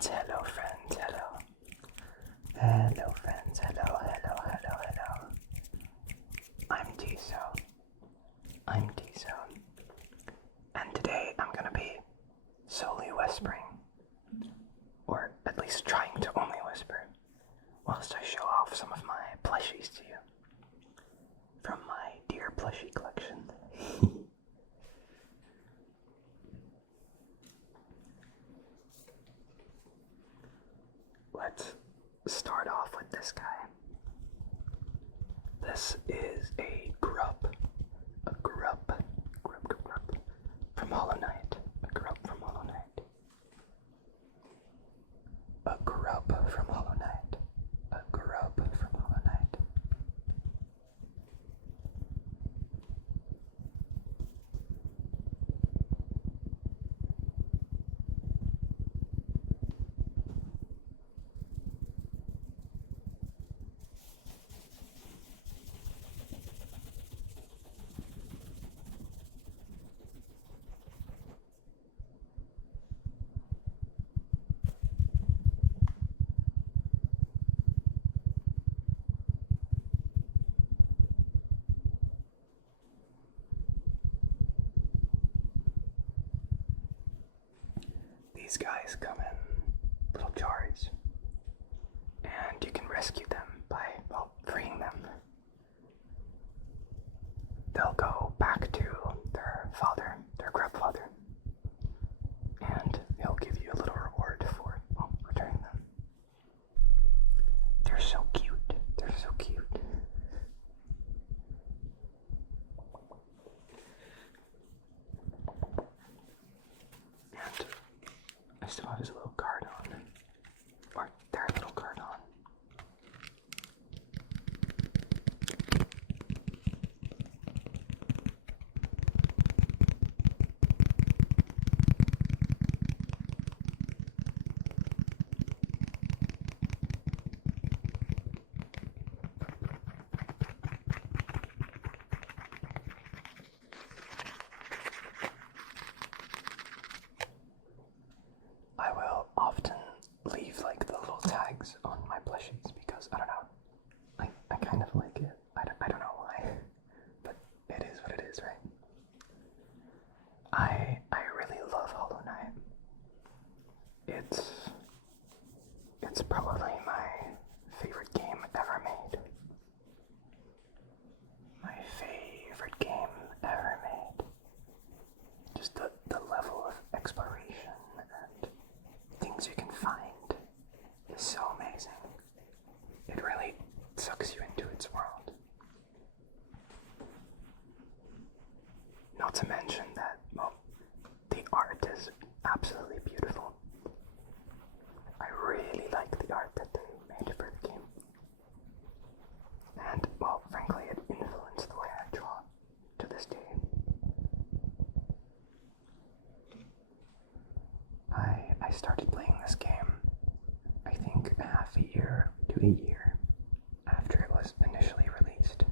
friends, hello friends, hello. Hello friends, hello, hello, hello, hello. I'm Tiso. And today I'm gonna be solely whispering. Or at least trying to only whisper. Whilst I show off some of my plushies to you. From my dear plushie collection. Let's start off with this guy. This is a grub from Hollow Knight. A grub from Hollow Knight. A grub from Hollow Knight. A grub from Hollow Knight. These guys come in little jars, and you can rescue them by, well, freeing them. They'll go back to their father, their grub father, and he'll give you a little reward for, well, returning them. They're so cute. They're so cute. And I still have his little card on. Or their little card on. I will often leave like the little tags on my plushies because I don't know. I kind of like it. I don't know why, but it is what it is, right? I really love Hollow Knight. It's probably my favorite game ever made. My favorite game ever made. Just the level of exploration and things you can find is so amazing. It really sucks you into its world. Not to mention that, well, the art is absolutely beautiful. I really like the art that they made for the game. And, well, frankly, it influenced the way I draw to this day. I started playing this game, I think half a year to a year after it was initially released.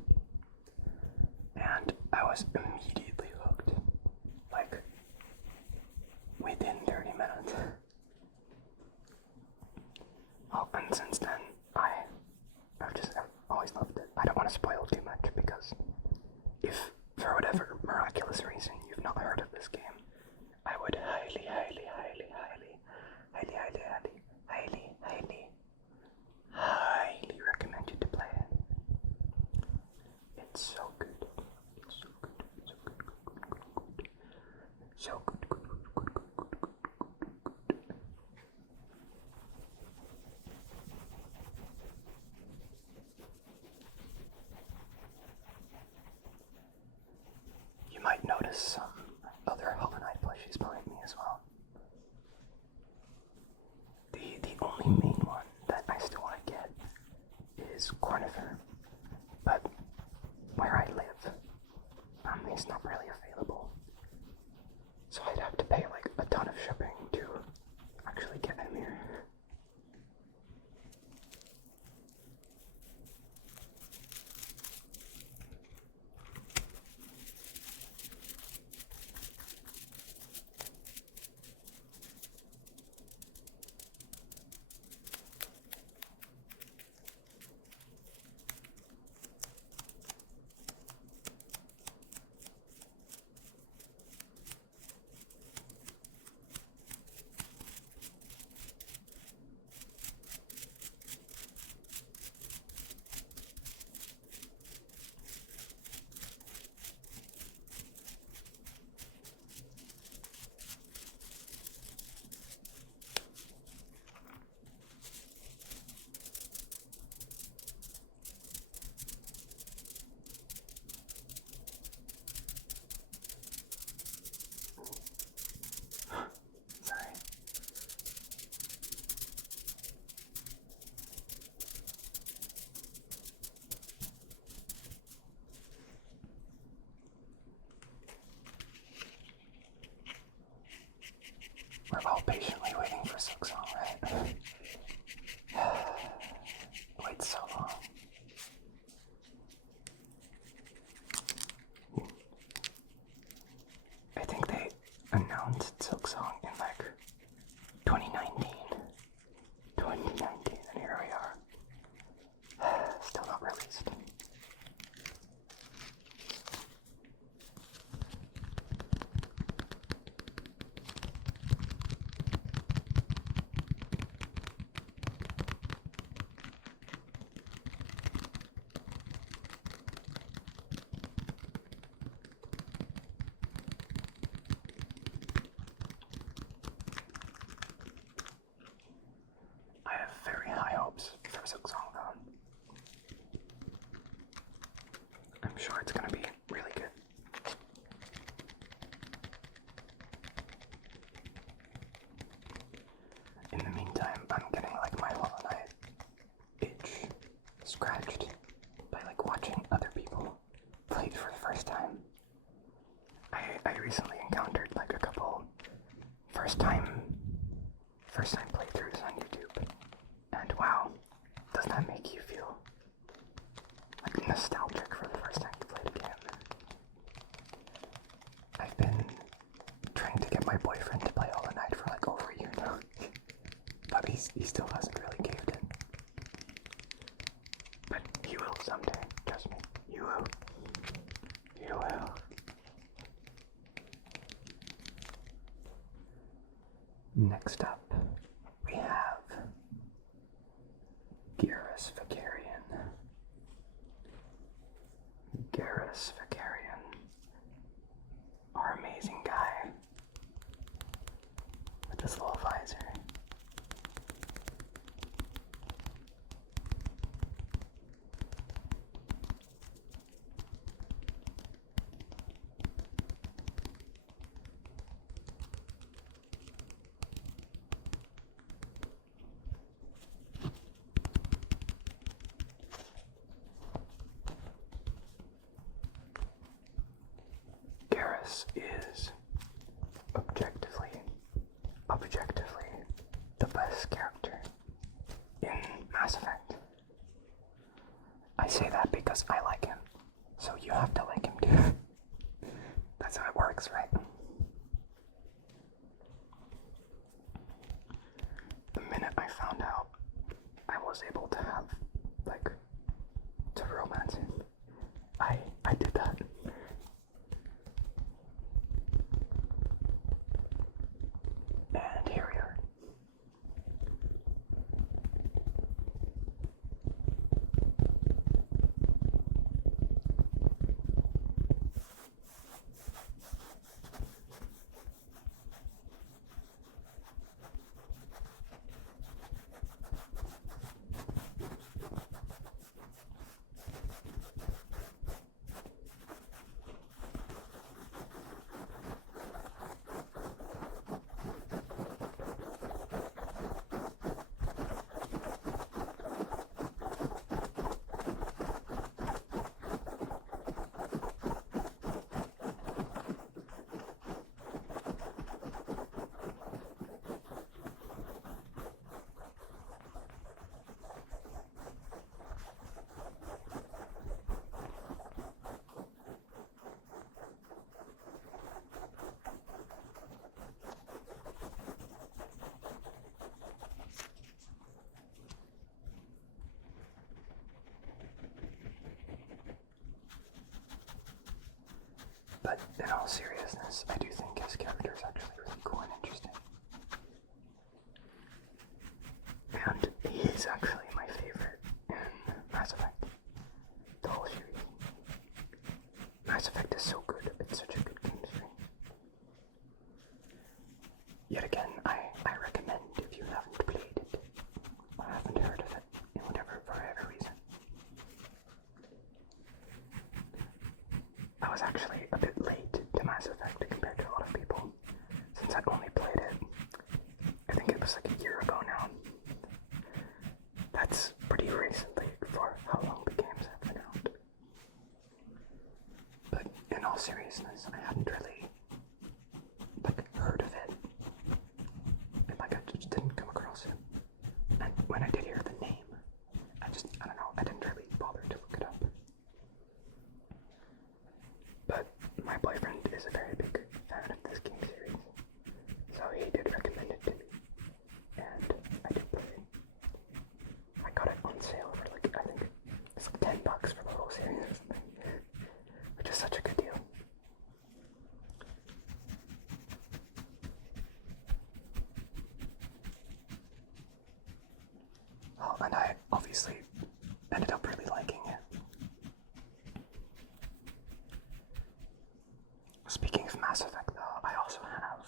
And I was immediately hooked. Like, within 30 minutes. Well, and since then, I've always loved it. I don't want to spoil too much because if, for whatever miraculous reason, you've not heard of this game, I would highly recommend you to play it. It's so good. It's so good. It's so good. So good. You might notice some other Hollow Knight plushies behind me as well. The only main one that I still want to get is Cornifer, but where I live, he's not really available. So I'd have to pay like a ton of shipping to actually get him here. We're all patiently waiting for Silksong, right? Wait so long. I think they announced Silksong in like 2019. 2019, and here we are. Still not released. I have very high hopes for Silksong though. I'm sure it's gonna be really good. In the meantime, I'm getting like my Hollow Knight itch scratched by like watching other people play it for the first time. I recently encountered like a couple first time playthroughs on YouTube, and wow, does that make you feel like nostalgic for the first time you played a game? I've been trying to get my boyfriend to play Hollow Knight for like over a year now, but he still hasn't really caved in. But he will someday, trust me, you will. You will. Next up, we have Garrus Vicarian. Garrus Vicarian. Our amazing guy with this little visor. Garrus is objectively the best character in Mass Effect. I say that because I like him, so you have to like him too. That's how it works, right? The minute I found out I was able to have, like, to romance him, I did that. And here we are. But in all seriousness, I do think his character is actually really cool and interesting. And he is actually my favorite in Mass Effect. The whole series. Mass Effect is so good, it's such a good chemistry. Yet again, I recommend if you haven't played it, or haven't heard of it, in whatever, for whatever reason. I was actually a bit late to Mass Effect compared to a lot of people, since I only played it, I think it was like a year ago now. That's pretty recently for how long the games have been out. But in all seriousness, I hadn't really, like, heard of it well, and I obviously ended up really liking it. Speaking of Mass Effect, though, I also have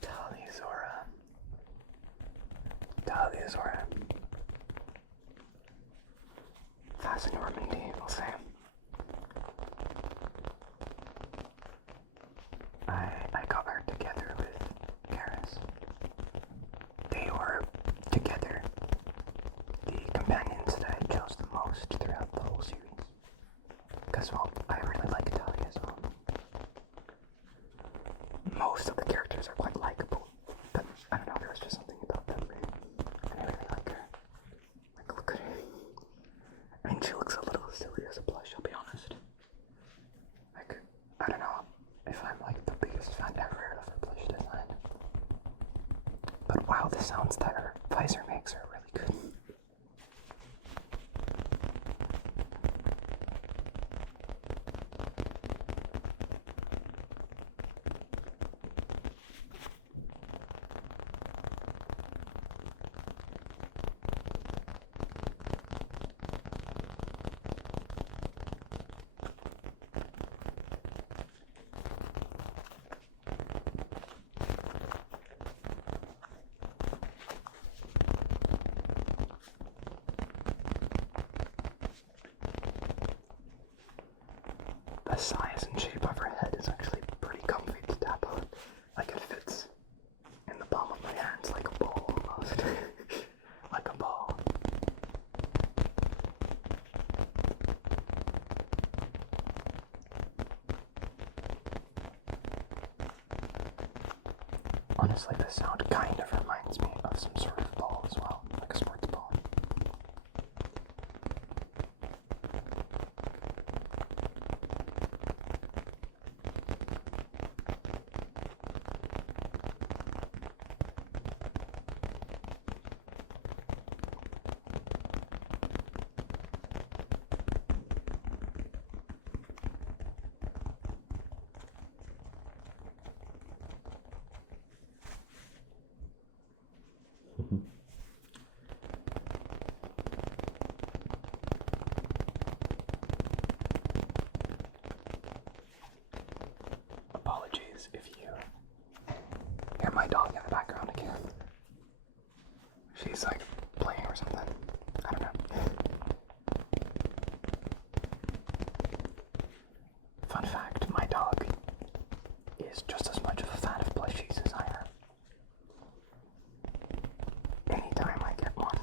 Tali Zora. Fast Normandy, we'll say. I got her together with Karis. They were together the companions that I chose the most throughout the whole series. Because, well, I really like Tali as well. Most of the characters are quite likable, but I don't know, there was just something about them. And I really like her. Like, look at her. I mean, she looks a little silly as a plush, I'll be honest. Like, I don't know if I'm like the biggest fan ever of her plush design. But wow, the sounds that her visor makes are really good. The size and shape of her head is actually pretty comfy to tap on. Like, it fits in the palm of my hands like a ball almost. Like a ball. Honestly, the sound kind of reminds me of some sort of ball as well, like a sports ball. Apologies if you hear my dog in the background again. She's like playing or something. I don't know. Fun fact, my dog is just as much of a fan of plushies as I am. Anytime I get one.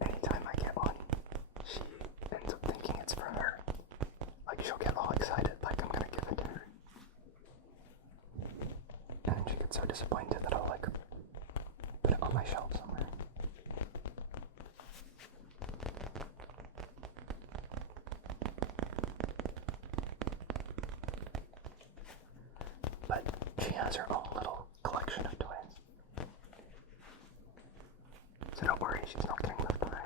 Anytime I get one, she ends up thinking it's for her. Like, she'll get all excited, like I'm gonna give it to her. And then she gets so disappointed that I'll, like, put it on my shelf somewhere. But she has her own little collection of toys. So don't worry, she's not getting left behind.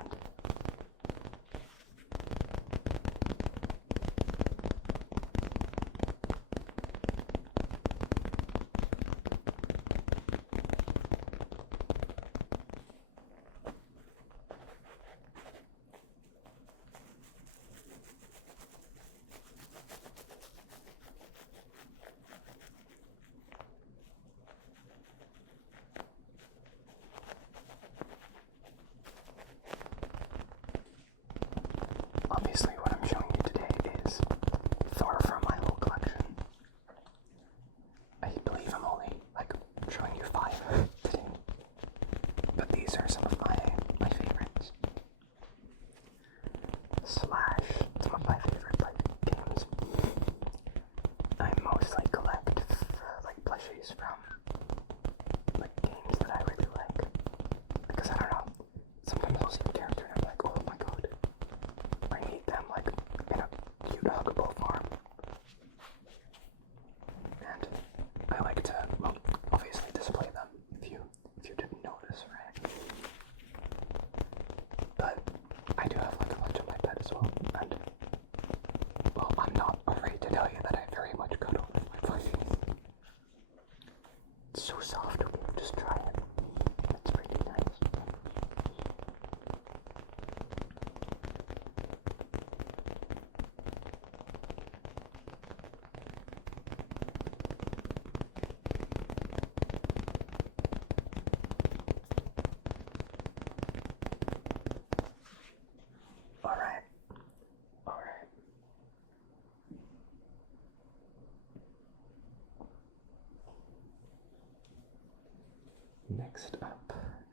Obviously, what I'm showing you today is far from my whole collection. I believe I'm only, like, showing you 5 today. But these are some of my favorites. Slash, some of my favorite, like, games. I mostly collect, like, plushies from, like, games that I really like. Because, I don't know, sometimes I'll see a character and I'm like, oh my god, I need them, like,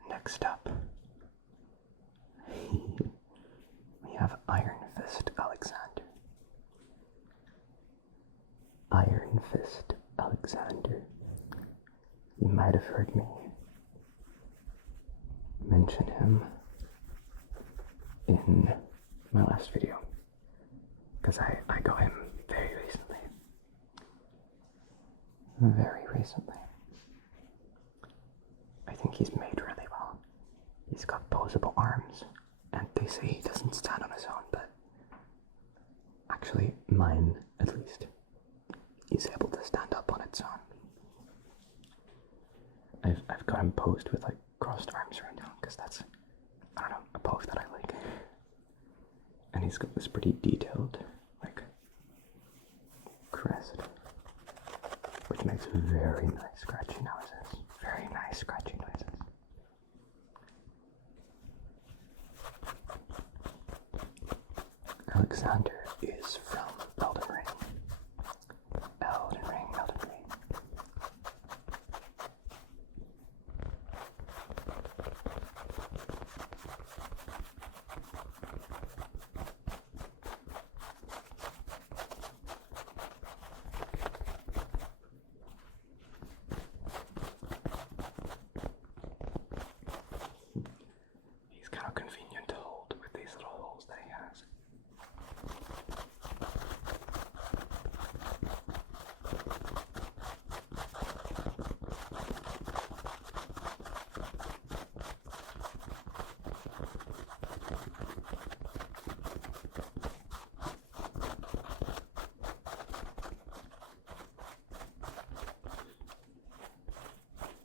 Next up, we have Iron Fist Alexander. Iron Fist Alexander. You might have heard me mention him in my last video, because I got him very recently. Very recently. I think he's made really well. He's got posable arms, and they say he doesn't stand on his own, but actually mine, at least, is able to stand up on its own. I've got him posed with like crossed arms right now, because that's, I don't know, a pose that I like. And he's got this pretty detailed, like, crest, which makes very nice scratchy noises. Very nice scratchy noises. Alexander is from Elden Ring. Elden Ring. He's kind of convenient to hold with these little holes that he has.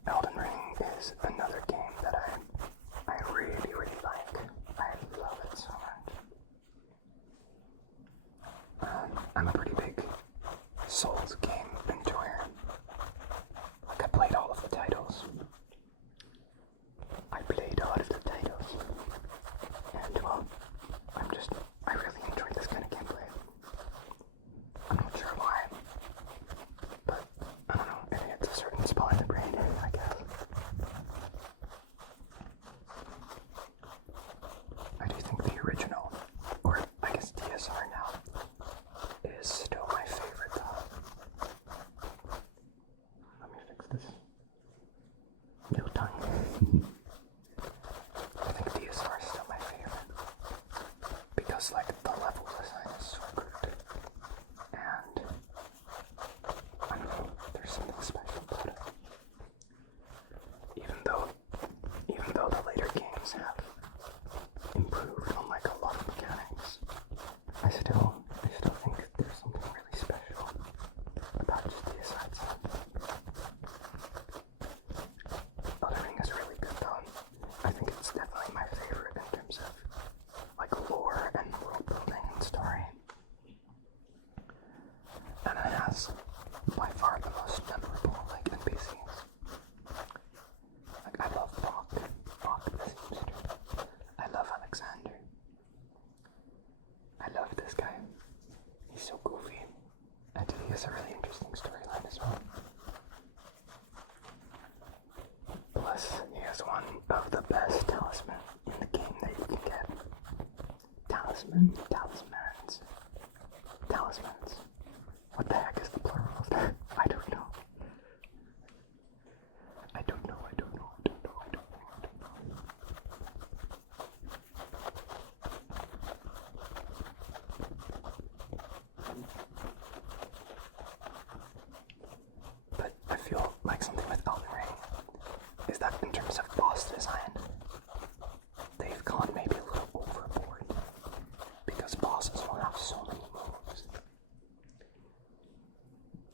Elden Ring is another game that I really, really like. I love it so much. I'm a pretty big Souls game enjoyer. Like, I played all of the titles. And well, I really enjoy this kind of gameplay. I'm not sure why, but I don't know, maybe it's a certain spot in the brain, I guess. I do think the original, or I guess DSR now, is still my favorite though. Let me fix this. No tongue. I think DSR is still my favorite, because like the level design is so good, and I don't know, there's something special about it. Even though the later games have improved on like a lot of mechanics, I still think there's something really special about just the aside side. Elden Ring is really good though. I think it's definitely my favorite in terms of like lore and world building and story. And it has by far the most memorable like NPCs. Like, I love Bach the seamster. I love Alexander. I love this guy. He's so goofy. And he has a really interesting storyline as well. Plus, he has one of the best talismans in the game that you can get. Talismans. What the heck is the plural of that? I don't know. But I feel like something with Elden Ring is that in terms of boss design, they've gone maybe a little overboard, because bosses will have so many moves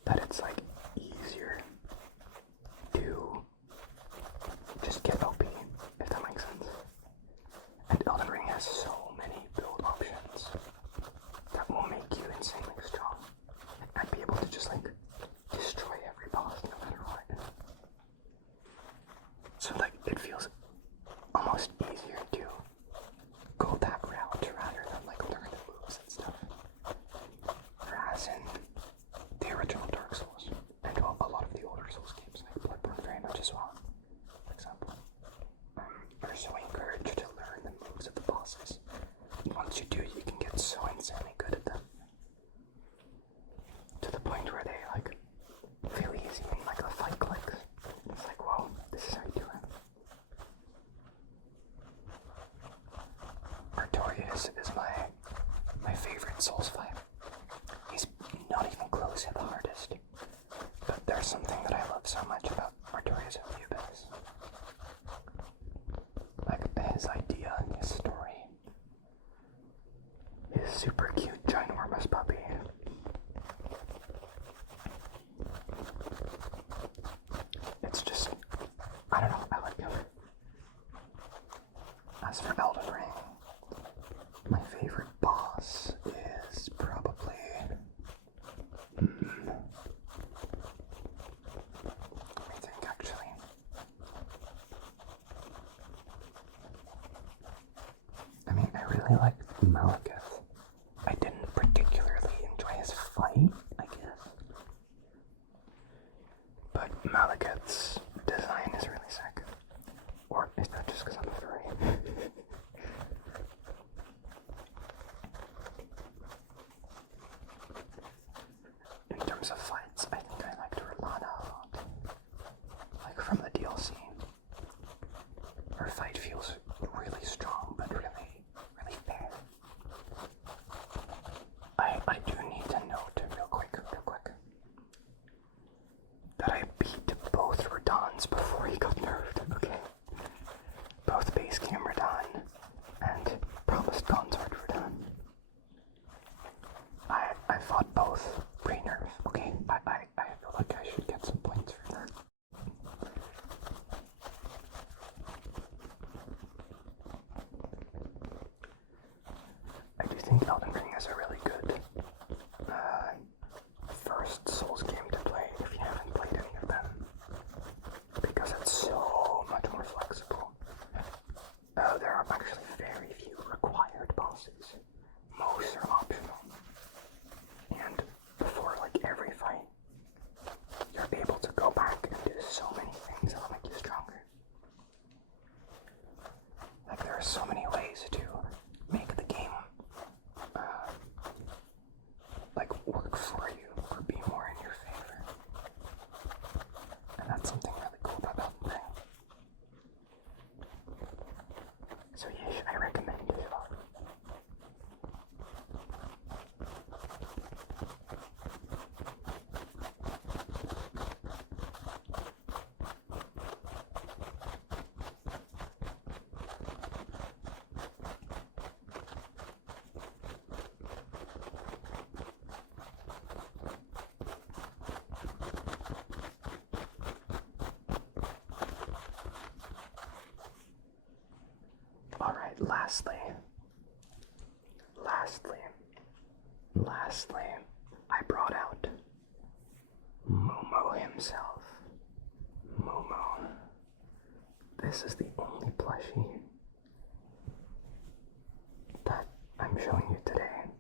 that it's like easier to just get OP, if that makes sense. And Elden Ring has so many build options that will make you insanely strong and be able to just like destroy every boss no matter what. So like it feels almost easier to go that route rather than like learn the moves and stuff. Whereas in the original Dark Souls, and a lot of the older Souls games like Bloodborne very much as well, for example. Souls 5. He's not even close to the hardest. But there's something that I love so much about Artorias of the Abyss. Like his idea and his story. His super cute, ginormous puppy. It's just, I don't know, I like him. As for Elden Ring, my favorite boss is probably... let me think, actually. I mean, I really like Malekith. I didn't particularly enjoy his fight, I guess. But Malekith's design is really sick. Or is that just because I'm a furry? In terms of fights, I think I liked Rolana a lot. Like from the DLC. Her fight feels really strong, but really fair. I do need to note real quick, that I beat both Radons before he got nerfed, okay? Both base game Radon and Promised Consort Radon. I fought both pre-nerf, okay? I feel like I should get some points for that. I do think Elden Ring is a really good first Souls game to play if you haven't played any of them, because it's so much more flexible. There are actually very few required bosses. Most are optional. And before like every fight, you're able to go back and do so many things that'll make you stronger. Like there are so many ways to make the game like work for you or be more in your favor. And that's something really cool about Elden Ring. So yes, I recommend it as well. Alright, lastly, I brought out Momo himself. Momo. This is the only plushie that I'm showing you today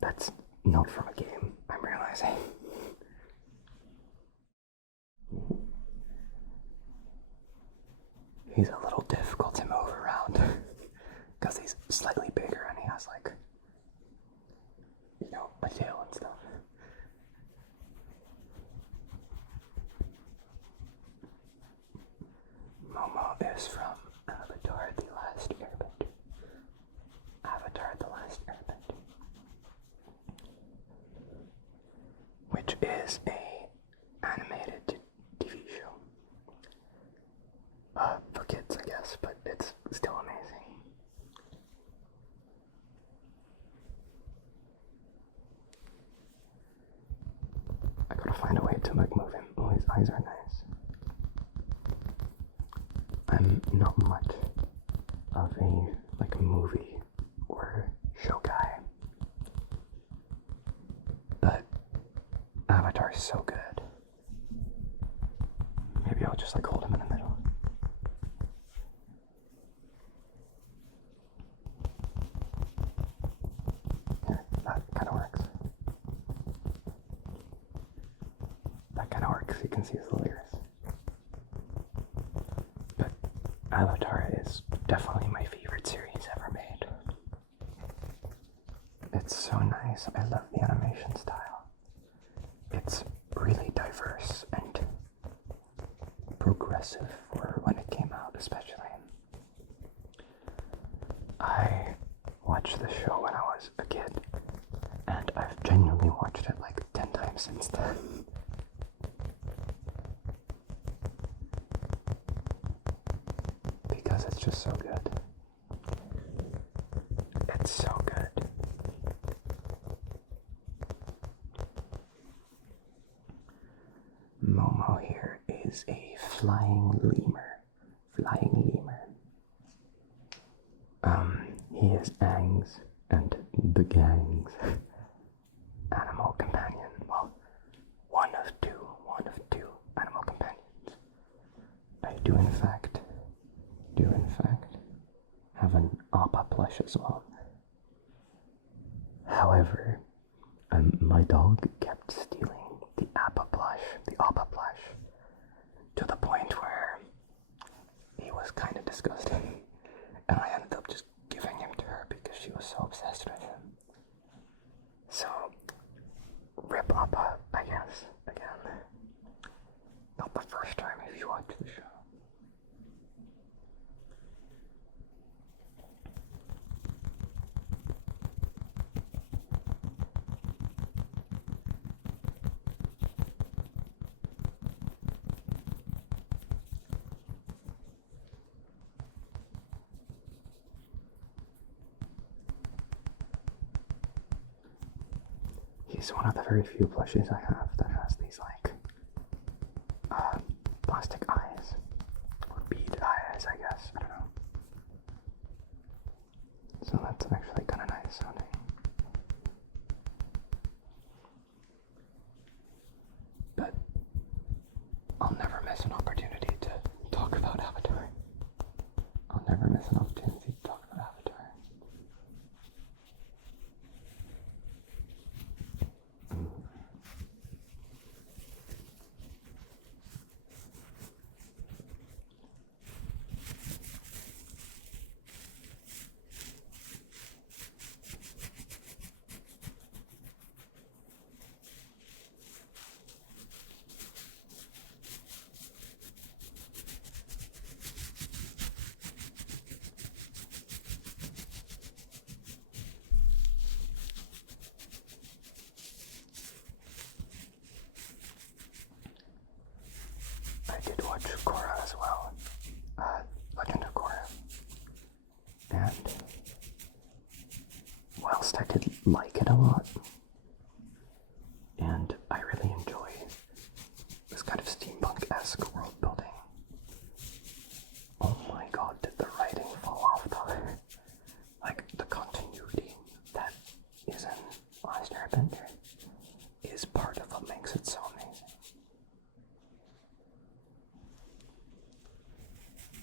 that's not from a game, I'm realizing. He's a little difficult to move around because he's slightly bigger and he has like, you know, a tail and stuff. Momo is from Avatar: The Last Airbender. Avatar: The Last Airbender, which is a animated TV show. For kids, I guess, but it's still amazing. I gotta find a way to like move him. Oh, his eyes are nice. I'm not much of a like movie or show guy, but Avatar is so good. Maybe I'll just like hold him in the middle. Here, that kind of works. That kind of works. You can see his little ears. But Avatar is definitely my favorite series ever made. It's so nice. I love the animation style. It's really diverse and progressive for when it came out, especially. I watched the show when I was a kid, genuinely watched it like 10 times since then. Because it's just so good. It's so good. Momo here is a flying lemur. He is Aang's and the gang's animal companion. Well, one of two animal companions. I do in fact have an Appa plush as well. However, my dog kept stealing the Appa plush, to the point where he was kind of disgusting, and I ended up just giving him to her because she was so obsessed with him. So, rip Appa, I guess, again. Not the first time if you watch the show. He's one of the very few plushies I have that has these like plastic eyes, or bead eyes, I guess, I don't know. So that's actually kind of nice sounding. But I'll never miss an opportunity to talk about Avatar. I'll never miss an opportunity to talk about Avatar. I did watch Korra as well, Legend of Korra, and whilst I did like it a lot, and I really enjoy this kind of steampunk-esque world building, oh my god, did the writing fall off though. Like, the continuity that is in Last Airbender is part of what makes it so amazing.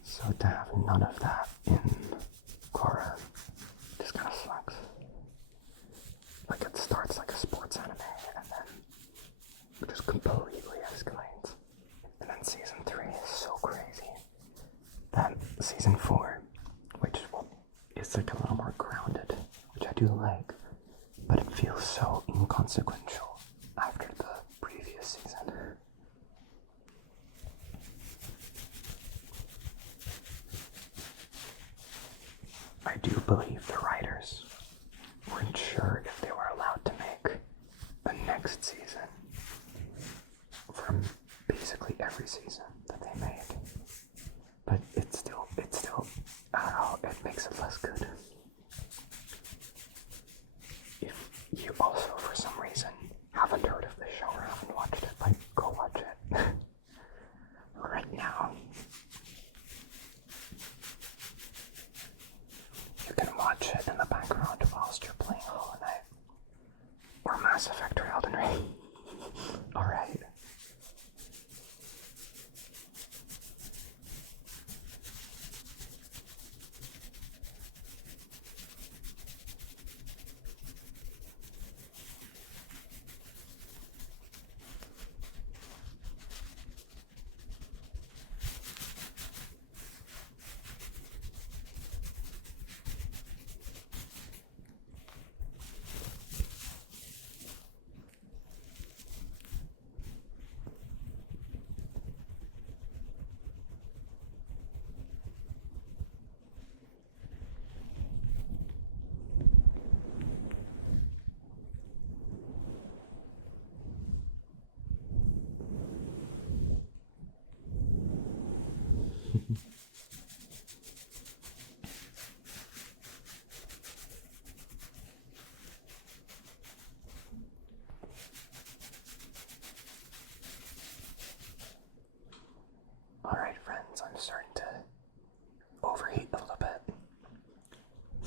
So to have none of that in Korra just kind of sucks. Like, it starts like a sports anime and then it just completely escalates. And then season 3 is so crazy that season 4, which is like a little more grounded, which I do like, but it feels so inconsequential after the previous season. I do believe the writers weren't sure if they were allowed to make a next season from basically every season that they made. But it's still, I don't know, it makes it less good. If you also, for some reason, haven't heard of this show or haven't watched it, like, go watch it. Right now. You can watch it in the background whilst you're playing Hollow Knight, or Mass Effect or Elden Ring. Alright.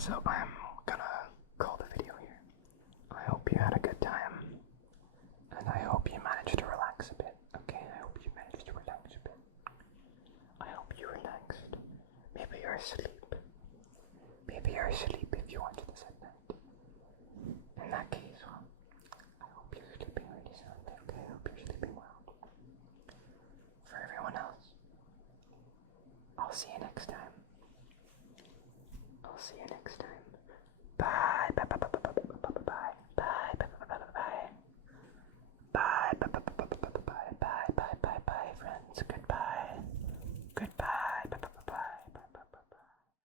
So I'm gonna call the video here. I hope you had a good time, and I hope you managed to relax a bit. Okay, I hope you managed to relax a bit. I hope you relaxed. Maybe you're asleep. Maybe you're asleep if you watch this at night. In that case, well, I hope you're sleeping really soundly, okay? I hope you're sleeping well. For everyone else, I'll see you next time. I'll see you next time.